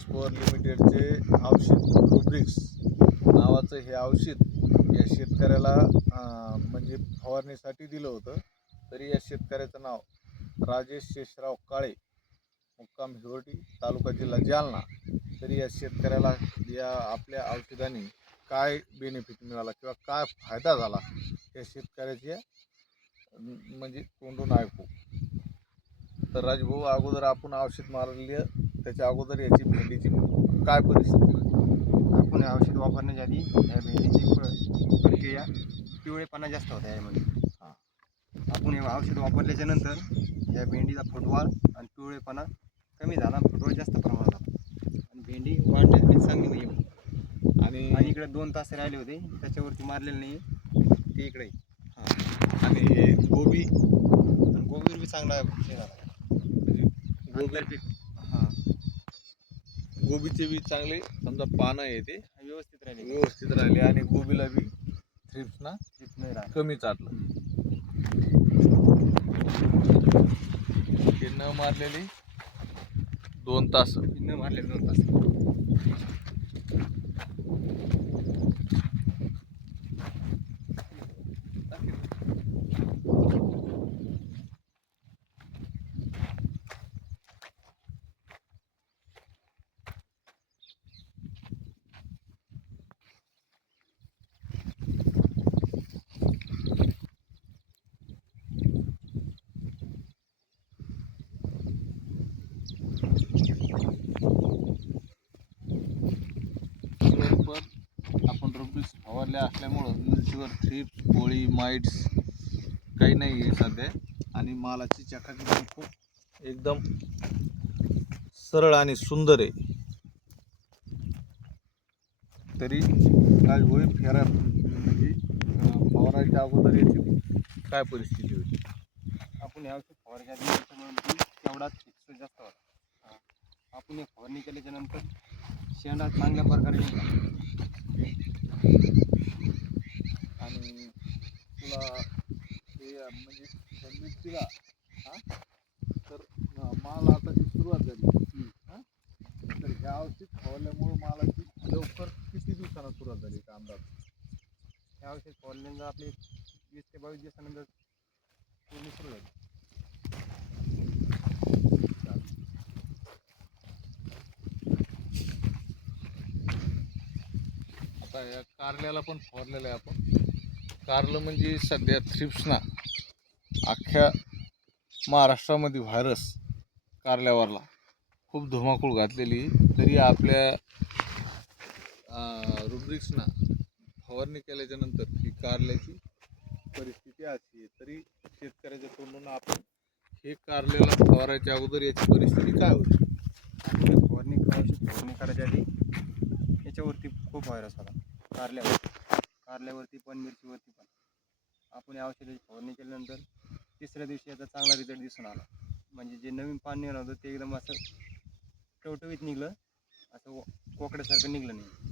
Green's power लिमिटेडचे औषध rubrics नावाचं हे औषध या शेतकऱ्याला म्हणजे फवारणीसाठी दिलं होतं. तरी या शेतकऱ्याचं नाव राजेश शेषराव काळे मुक्काम हिवटी तालुका जिल्हा जालना. तरी या शेतकऱ्याला या आपल्या औषधाने काय बेनिफिट मिळाला किंवा काय फायदा झाला या शेतकऱ्याच्या म्हणजे तोंडून ऐकू. तर राजभाऊ अगोदर आपण औषध मारले त्याच्या अगोदर याची भेंडीची काय परिस्थिती होती आपण हे औषध वापरण्याच्या आधी या भेंडीची प्रक्रिया पिवळेपणा जास्त होता यामध्ये हा. आपण हे औषध वापरल्याच्या नंतर या भेंडीचा फुटवा आणि पिवळेपणा कमी झाला आणि फुटवा जास्त प्रमाणात आला आणि भेंडी वाढण्यास बी चांगली नाही एवढी. आणि आणि इकडे दोन तास राहिले होते त्याच्यावरती मारलेले नाही ते इकडे. हा. आणि गोबी आणि गोबीर बी चांगला म्हणजे गोबी आंतरपीक हा गोबीचे बी चांगले समजा पानं आहे ते. व्यवस्थित राहिले. व्यवस्थित राहिले आणि गोबीला बी थ्रिप्स ना ठीक नाही राहिलं कमी चाटलं. हे न मारलेली दोन तास. न मारले दोन तास पण आपण वापरल्या असल्यामुळं मिरचीवर थ्रिप्स पोळी माइट्स काही नाही आहे सध्या. आणि मालाची चकाकी पण खूप एकदम सरळ आणि सुंदर आहे. तरी काय होईल फेरा. म्हणजे अं, फवारायच्या अगोदर याची काय परिस्थिती होती? आपण हे औषध फवारणी आधी तेवढाच फिक्स जास्त होता आपण हे फवारणी केल्याच्यानंतर शेंडा चांगल्या प्रकारे निघाला. आणि तुला हे म्हणजे मिरचीला हा तर माल आता जी सुरुवात झाली हा तर ह्या औषध फवारल्यामुळं मालाची लवकर किती दिवसांना सुरुवात झाली का अंदाज? हे औषध फवारल्यानंतर आपले वीस ते बावीस दिवसानंतर पूर्ण सुरू झाली. आता या कारल्याला पण फवारलेलं आहे आपण. कारलं म्हणजे सध्या थ्रिप्सना. अख्ख्या महाराष्ट्रामध्ये व्हायरस कारल्यावरला खूप धुमाकूळ घातलेली. तरी आपल्या रुब्रिक्सना फवारणी केल्याच्यानंतर ही कारल्याची परिस्थिती अशी तरी शेतकऱ्याच्या तोंडून आपण हे कारल्याला फवारायच्या अगोदर याची परिस्थिती काय होती? फवारणी करायची फवारणी करायच्या आधी याच्यावरती खूप व्हायरस आला. कारल्यावर. कारल्यावरती पण मिरचीवरती आपण या औषधाची फवारणी केल्यानंतर तिसऱ्या दिवशी याचा चांगला रिझल्ट दिसून आला. म्हणजे जे नवीन पाणी निघालं होतं ते एकदम असं टवटवीत निघलं. असं व- कोकड्यासारखं निघलं नाही.